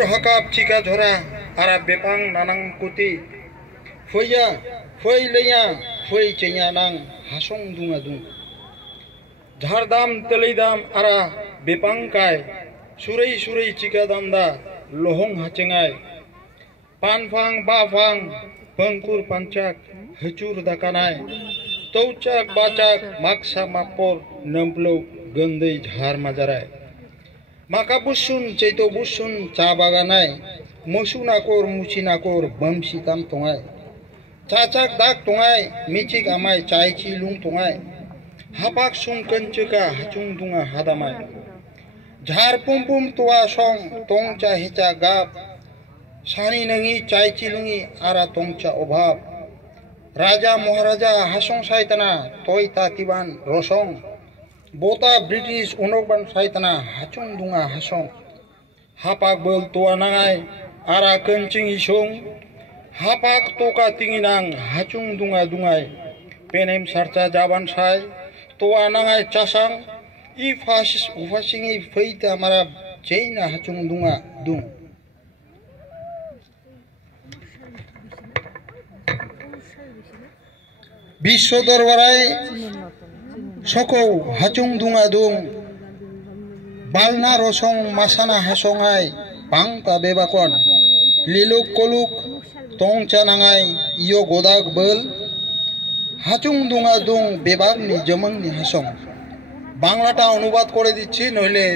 Hapur hakap cika jora Arab bepang nanang kuti Foya Foy leya Foy cenya nang hasong dunga dung Jhardam telidam ara bepang kai Surei surei cika damda lohong hacengai Panfang bafang Pengkur pancak hecur dakanai Taucak bacak maksa mapor nemplo gendai jhar majarai Maka busun ceito busun cabaganai Musunakor mucinakor bamsi tam tongai Cacak dak tongai micik amai caici lung tongai Hapak sung kenceka hacung dunga hadamai Jhar pumpum tua song tongca hica gap Sani nengi caici lungi ara tongca obhab Raja Maharaja hasong saitana toy tatiban rosong Bota British unokban saitana hacung dunga hasong Hapak bel tua nangai ara kencing isong Hapak toka tinginang hacung dunga dungai Penem sarca jaban sai tua nangai casang Ifasis ufasingi feita marab China hacung dunga dung Bisho dorwarai Soko hacung dunga dung Balna rosong masana hasongai Pangta bebakon Liluk koluk Tongca nangai iyo godak bel Hacung dunga dung bebak ni jamang ni hasong Banglata অনুবাদ করে দিচ্ছি নইলে